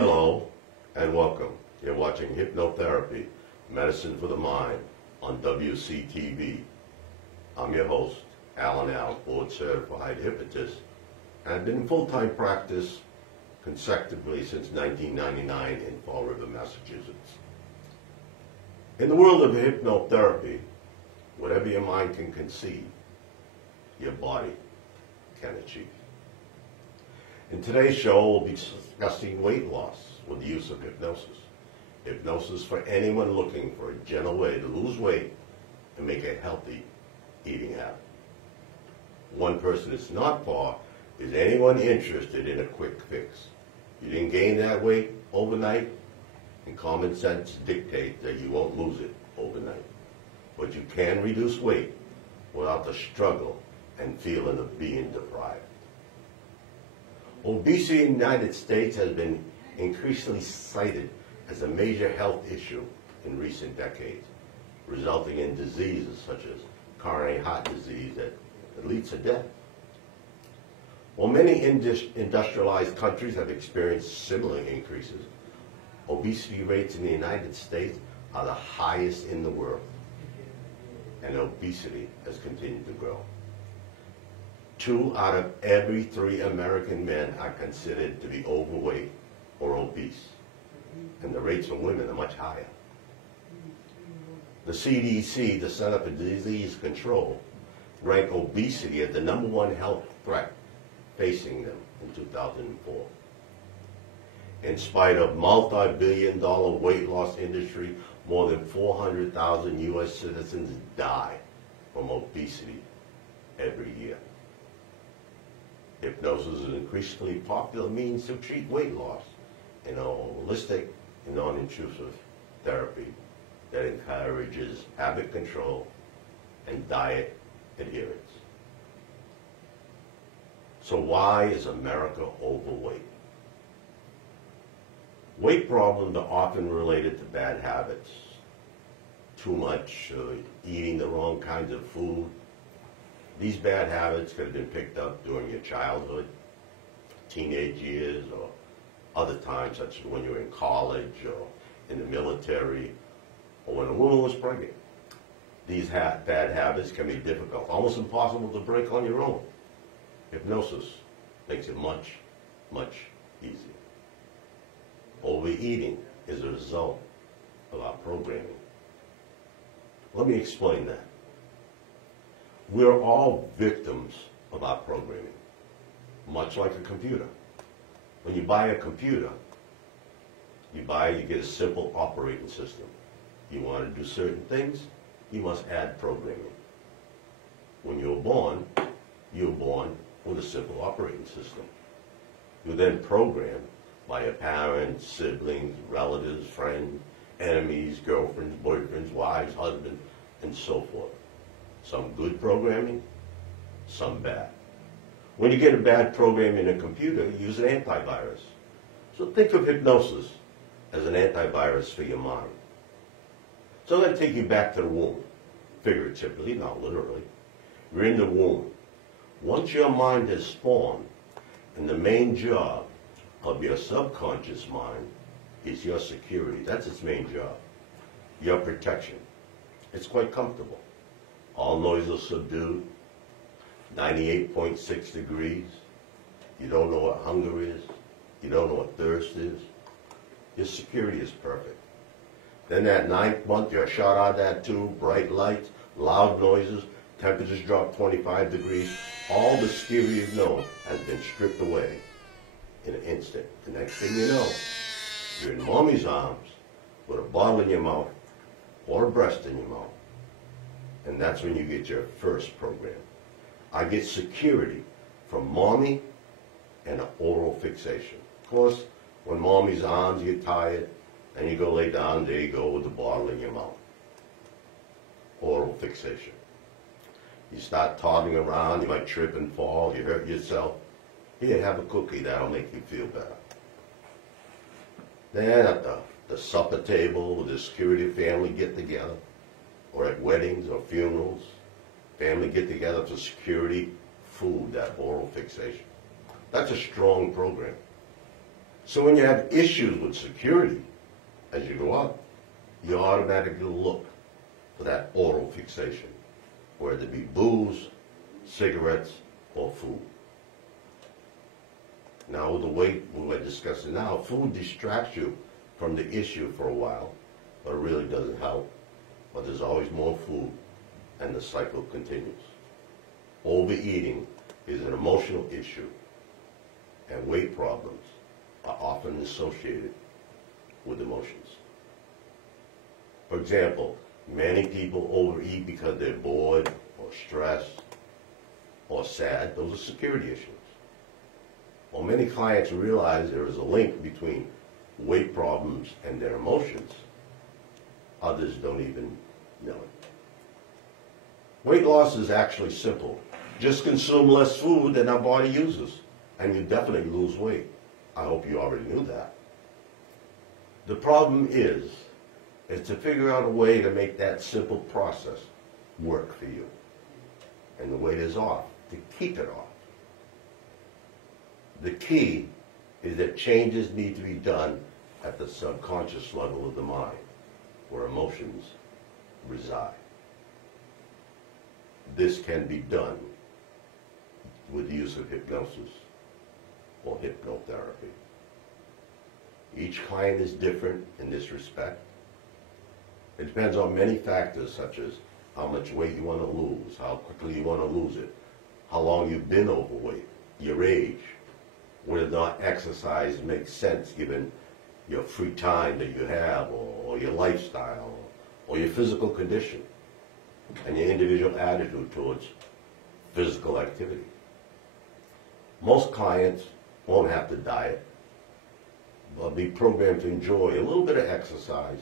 Hello and welcome. You're watching Hypnotherapy, Medicine for the Mind on WCTV. I'm your host, Alan Al, board certified hypnotist, and I've been in full-time practice consecutively since 1999 in Fall River, Massachusetts. In the world of hypnotherapy, whatever your mind can conceive, your body can achieve. In today's show, we'll be discussing weight loss with the use of hypnosis. Hypnosis for anyone looking for a gentle way to lose weight and make a healthy eating habit. One person it's not for is anyone interested in a quick fix. You didn't gain that weight overnight, and common sense dictates that you won't lose it overnight. But you can reduce weight without the struggle and feeling of being deprived. Obesity in the United States has been increasingly cited as a major health issue in recent decades, resulting in diseases such as coronary heart disease that leads to death. While many industrialized countries have experienced similar increases, obesity rates in the United States are the highest in the world, and obesity has continued to grow. 2 out of every 3 American men are considered to be overweight or obese, and the rates for women are much higher. The CDC, the Center for Disease Control, ranked obesity as the #1 health threat facing them in 2004. In spite of multi-billion-dollar weight loss industry, more than 400,000 U.S. citizens die from obesity every year. Hypnosis is an increasingly popular means to treat weight loss in a holistic and non-intrusive therapy that encourages habit control and diet adherence. So why is America overweight? Weight problems are often related to bad habits, too much eating the wrong kinds of food. These bad habits could have been picked up during your childhood, teenage years, or other times such as when you were in college or in the military or when a woman was pregnant. These bad habits can be difficult, almost impossible to break on your own. Hypnosis makes it much, much easier. Overeating is a result of our programming. Let me explain that. We're all victims of our programming, much like a computer. When you buy a computer, you get a simple operating system. You want to do certain things, you must add programming. When you were born with a simple operating system. You're then programmed by your parents, siblings, relatives, friends, enemies, girlfriends, boyfriends, wives, husbands, and so forth. Some good programming, some bad. When you get a bad program in a computer, you use an antivirus. So think of hypnosis as an antivirus for your mind. So I'm going to take you back to the womb, figuratively, not literally. You're in the womb. Once your mind has spawned, and the main job of your subconscious mind is your security. That's its main job. Your protection. It's quite comfortable. All noise is subdued, 98.6 degrees. You don't know what hunger is. You don't know what thirst is. Your security is perfect. Then that 9th month, you're shot out of that tube, bright lights, loud noises, temperatures drop 25 degrees. All the security you've known has been stripped away in an instant. The next thing you know, you're in mommy's arms with a bottle in your mouth or a breast in your mouth. And that's when you get your first program. I get security from mommy and an oral fixation. Of course, when mommy's arms get tired and you go lay down, there you go with the bottle in your mouth. Oral fixation. You start toddling around, you might trip and fall, you hurt yourself. Here, have a cookie, that'll make you feel better. Then at the supper table with the security family get together, or at weddings or funerals, family get together for security, food, that oral fixation. That's a strong program. So when you have issues with security as you go up, you automatically look for that oral fixation, whether it be booze, cigarettes, or food. Now with the weight we're discussing now, food distracts you from the issue for a while, but it really doesn't help. But there's always more food, and the cycle continues. Overeating is an emotional issue, and weight problems are often associated with emotions. For example, many people overeat because they're bored or stressed or sad. Those are security issues. While many clients realize there is a link between weight problems and their emotions, others don't even know it. Weight loss is actually simple. Just consume less food than our body uses, and you definitely lose weight. I hope you already knew that. The problem is to figure out a way to make that simple process work for you. And the weight is off, to keep it off. The key is that changes need to be done at the subconscious level of the mind, where emotions reside. This can be done with the use of hypnosis or hypnotherapy. Each client is different in this respect. It depends on many factors, such as how much weight you want to lose, how quickly you want to lose it, how long you've been overweight, your age, whether or not exercise makes sense given your free time that you have, or your lifestyle, or your physical condition, and your individual attitude towards physical activity. Most clients won't have to diet, but be programmed to enjoy a little bit of exercise,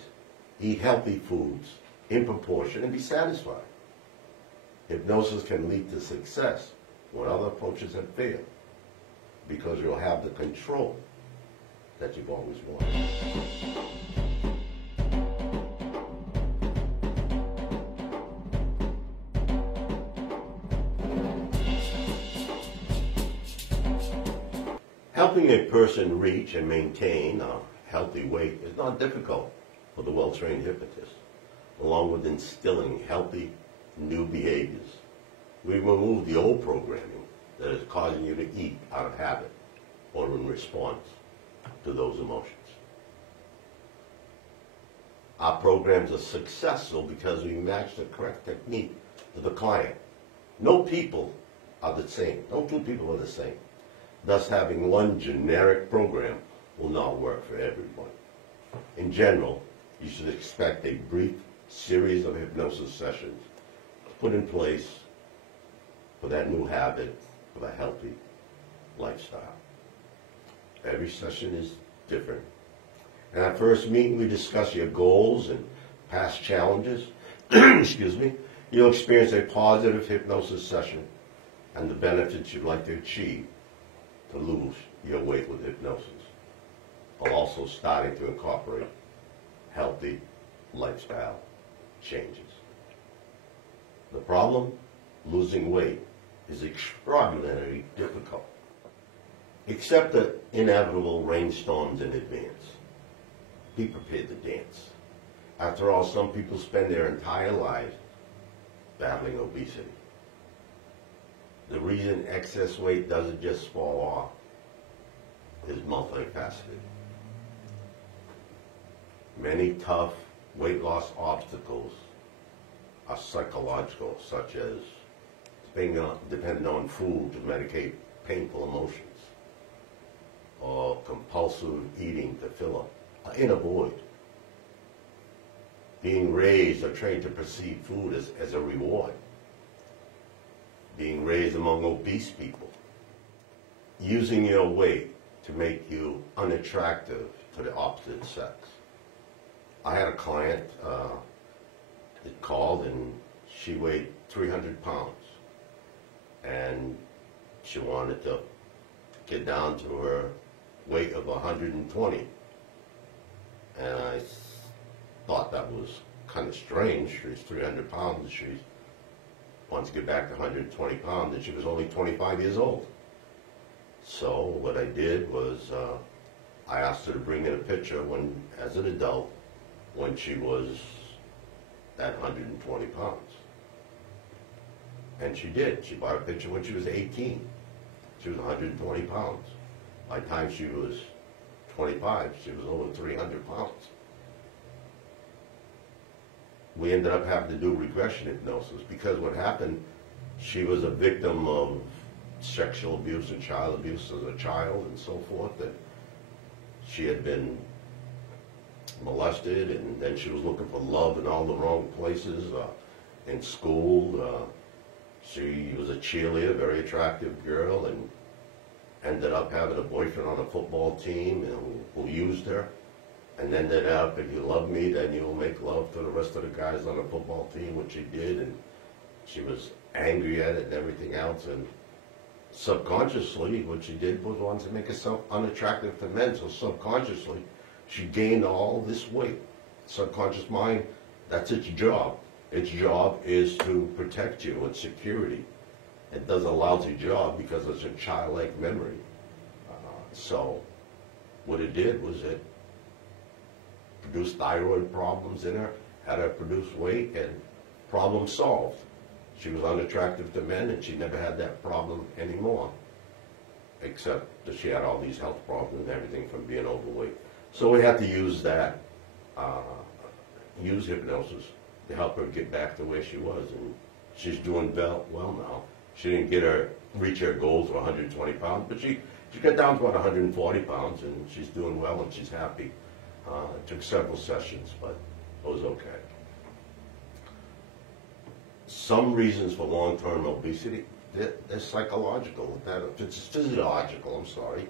eat healthy foods in proportion, and be satisfied. Hypnosis can lead to success when other approaches have failed, because you'll have the control that you've always wanted. Helping a person reach and maintain a healthy weight is not difficult for the well-trained hypnotist. Along with instilling healthy new behaviors, we remove the old programming that is causing you to eat out of habit or in response to those emotions. Our programs are successful because we match the correct technique to the client. No people are the same. No two people are the same. Thus, having one generic program will not work for everyone. In general, you should expect a brief series of hypnosis sessions put in place for that new habit of a healthy lifestyle. Every session is different. In our first meeting, we discuss your goals and past challenges. Excuse me. You'll experience a positive hypnosis session and the benefits you'd like to achieve to lose your weight with hypnosis, while also starting to incorporate healthy lifestyle changes. The problem? Losing weight is extraordinarily difficult. Accept the inevitable rainstorms in advance. Be prepared to dance. After all, some people spend their entire lives battling obesity. The reason excess weight doesn't just fall off is multifaceted. Many tough weight loss obstacles are psychological, such as depending on food to medicate painful emotions, or compulsive eating to fill an inner void. Being raised or trained to perceive food as a reward. Being raised among obese people. Using your weight to make you unattractive to the opposite sex. I had a client that called, and she weighed 300 pounds. And she wanted to get down to her weight of 120. And I thought that was kind of strange. She's 300 pounds, and she wants to get back to 120 pounds, and she was only 25 years old. So what I did was I asked her to bring in a picture as an adult, when she was at 120 pounds. And she did. She bought a picture when she was 18. She was 120 pounds. By the time she was 25, she was over 300 pounds. We ended up having to do regression hypnosis because what happened, she was a victim of sexual abuse and child abuse as a child and so forth. That she had been molested, and then she was looking for love in all the wrong places. In school, she was a cheerleader, very attractive girl, and ended up having a boyfriend on a football team who used her. And ended up, if you love me, then you'll make love to the rest of the guys on the football team, which she did. And she was angry at it and everything else. And subconsciously, what she did was wanted to make herself unattractive to men. So subconsciously, she gained all this weight. Subconscious mind, that's its job. Its job is to protect you and security. It does a lousy job because it's a childlike memory. So what it did was it produced thyroid problems in her, had her produce weight, and problem solved. She was unattractive to men, and she never had that problem anymore, except that she had all these health problems and everything from being overweight. So we had to use that, use hypnosis to help her get back to where she was, and she's doing well now. She didn't reach her goals of 120 pounds, but she got down to about 140 pounds, and she's doing well, and she's happy. It took several sessions, but it was okay. Some reasons for long-term obesity, they're psychological. It's physiological, I'm sorry.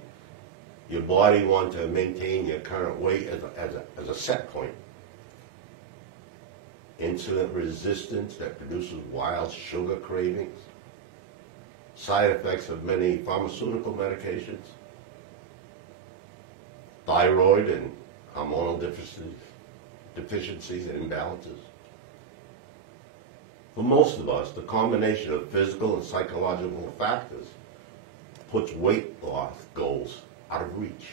Your body wants to maintain your current weight as a set point. Insulin resistance that produces wild sugar cravings. Side effects of many pharmaceutical medications. Thyroid and hormonal deficiencies and imbalances. For most of us, the combination of physical and psychological factors puts weight loss goals out of reach,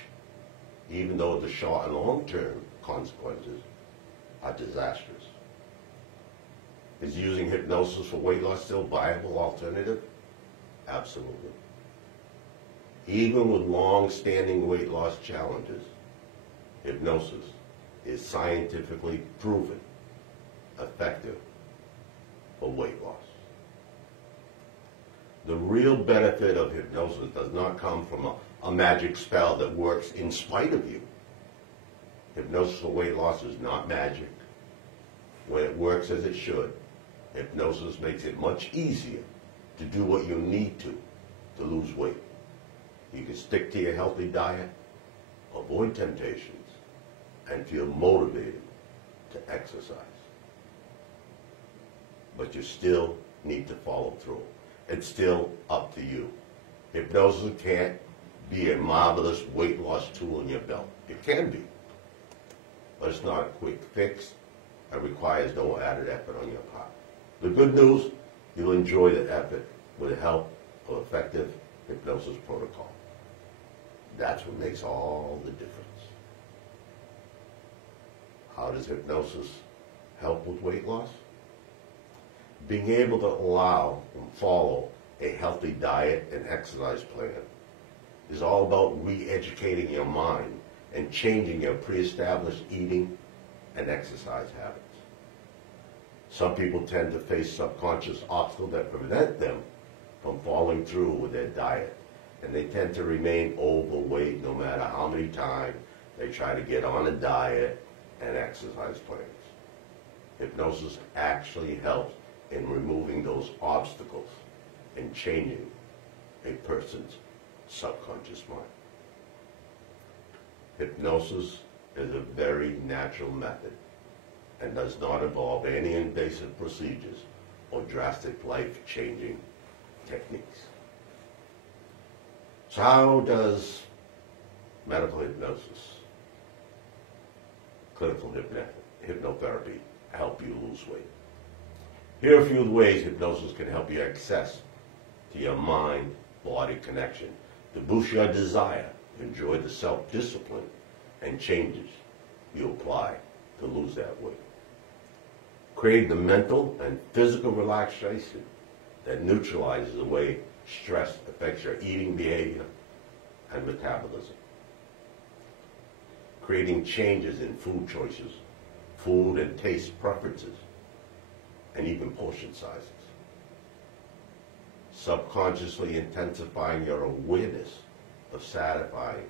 even though the short and long-term consequences are disastrous. Is using hypnosis for weight loss still a viable alternative? Absolutely. Even with long-standing weight loss challenges, hypnosis is scientifically proven effective for weight loss. The real benefit of hypnosis does not come from a magic spell that works in spite of you. Hypnosis for weight loss is not magic. When it works as it should, hypnosis makes it much easier to do what you need to lose weight. You can stick to your healthy diet, avoid temptations, and feel motivated to exercise. But you still need to follow through. It's still up to you. Hypnosis can't be a marvelous weight loss tool in your belt. It can be, but it's not a quick fix. It requires no added effort on your part. The good news, you'll enjoy the effort with the help of effective hypnosis protocol. That's what makes all the difference. How does hypnosis help with weight loss? Being able to allow and follow a healthy diet and exercise plan is all about re-educating your mind and changing your pre-established eating and exercise habits. Some people tend to face subconscious obstacles that prevent them from following through with their diet, and they tend to remain overweight no matter how many times they try to get on a diet and exercise plans. Hypnosis actually helps in removing those obstacles and changing a person's subconscious mind. Hypnosis is a very natural method and does not involve any invasive procedures or drastic life-changing techniques. So how does medical hypnosis, clinical hypnotherapy, help you lose weight? Here are a few of the ways hypnosis can help you access to your mind-body connection to boost your desire enjoy the self-discipline and changes you apply to lose that weight. Create the mental and physical relaxation that neutralizes the way stress affects your eating behavior and metabolism. Creating changes in food choices, food and taste preferences, and even portion sizes. Subconsciously intensifying your awareness of satisfying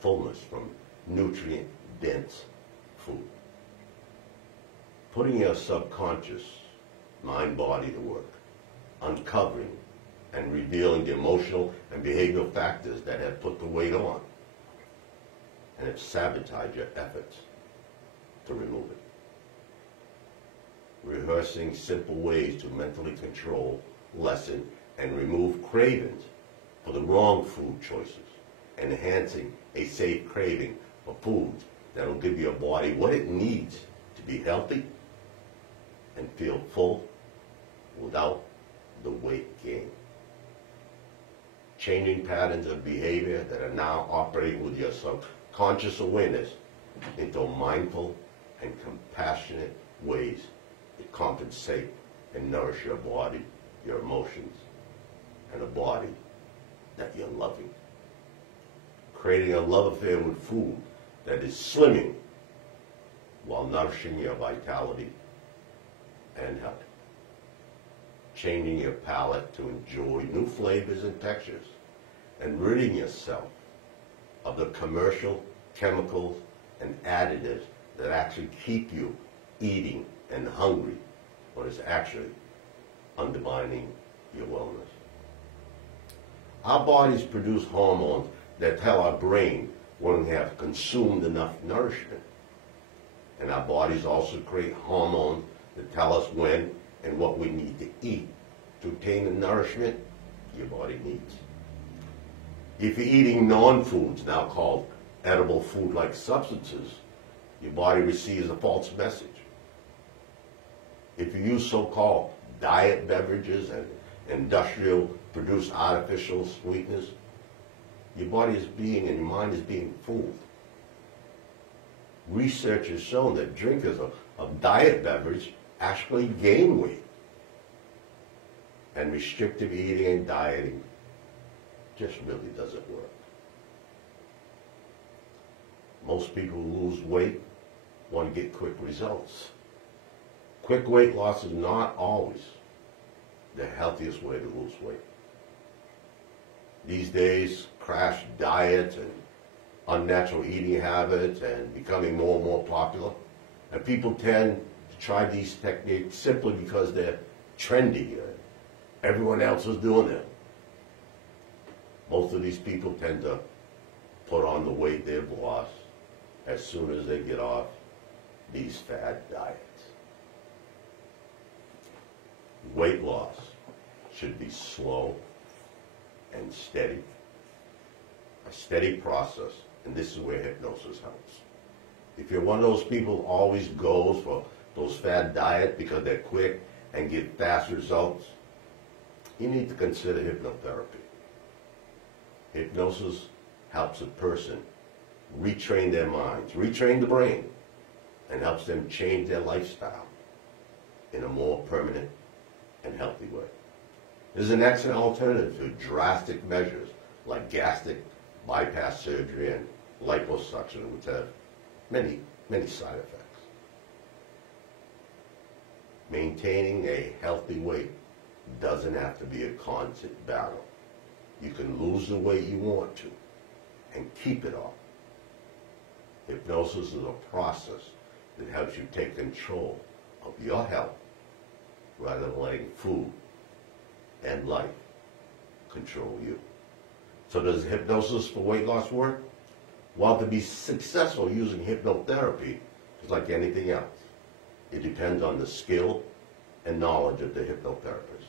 fullness from nutrient-dense food. Putting your subconscious mind-body to work, uncovering and revealing the emotional and behavioral factors that have put the weight on and have sabotaged your efforts to remove it. Rehearsing simple ways to mentally control, lessen, and remove cravings for the wrong food choices, enhancing a safe craving for foods that will give your body what it needs to be healthy and feel full without the weight gain. Changing patterns of behavior that are now operating with your subconscious awareness into mindful and compassionate ways to compensate and nourish your body, your emotions, and a body that you're loving. Creating a love affair with food that is slimming while nourishing your vitality and health. Changing your palate to enjoy new flavors and textures, and ridding yourself of the commercial chemicals and additives that actually keep you eating and hungry when it's actually undermining your wellness. Our bodies produce hormones that tell our brain when we have consumed enough nourishment. And our bodies also create hormones that tell us when and what we need to eat to obtain the nourishment your body needs. If you're eating non-foods, now called edible food-like substances, your body receives a false message. If you use so-called diet beverages and industrial produced artificial sweeteners, your body is being and your mind is being fooled. Research has shown that drinkers of diet beverage actually gain weight. And restrictive eating and dieting just really doesn't work. Most people who lose weight want to get quick results. Quick weight loss is not always the healthiest way to lose weight. These days, crash diets and unnatural eating habits and becoming more and more popular. And people tend to try these techniques simply because they're trendy. Everyone else is doing it. Most of these people tend to put on the weight they've lost as soon as they get off these fad diets. Weight loss should be slow and steady. A steady process, and this is where hypnosis helps. If you're one of those people who always goes for those fad diets because they're quick and get fast results, you need to consider hypnotherapy. Hypnosis helps a person retrain their minds, retrain the brain, and helps them change their lifestyle in a more permanent and healthy way. This is an excellent alternative to drastic measures like gastric bypass surgery and liposuction, which have many, many side effects. Maintaining a healthy weight doesn't have to be a constant battle. You can lose the weight you want to and keep it off. Hypnosis is a process that helps you take control of your health rather than letting food and life control you. So does hypnosis for weight loss work? Well, to be successful using hypnotherapy is like anything else. It depends on the skill and knowledge of the hypnotherapist.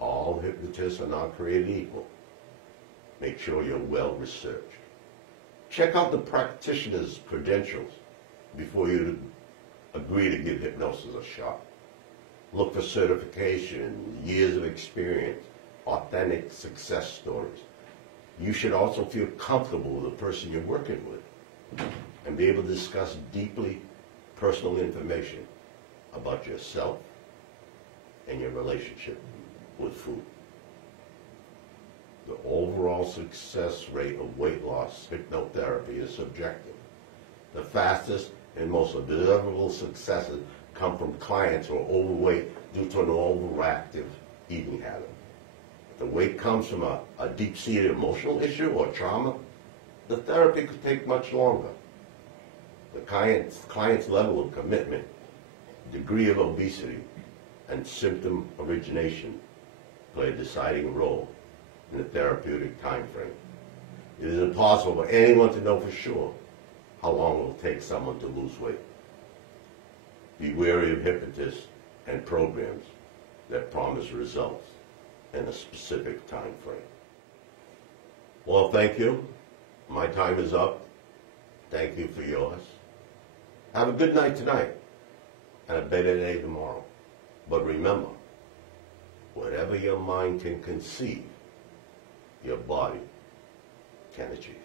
All hypnotists are not created equal. Make sure you're well researched. Check out the practitioner's credentials before you agree to give hypnosis a shot. Look for certification, years of experience, authentic success stories. You should also feel comfortable with the person you're working with and be able to discuss deeply personal information about yourself and your relationship with food. The overall success rate of weight loss hypnotherapy is subjective. The fastest and most observable successes come from clients who are overweight due to an overactive eating habit. If the weight comes from a deep-seated emotional issue or trauma, the therapy could take much longer. The client's level of commitment, degree of obesity, and symptom origination play a deciding role in the therapeutic time frame. It is impossible for anyone to know for sure how long it will take someone to lose weight. Be wary of hypnotists and programs that promise results in a specific time frame. Well, thank you. My time is up. Thank you for yours. Have a good night tonight and a better day tomorrow. But remember, whatever your mind can conceive, your body can achieve.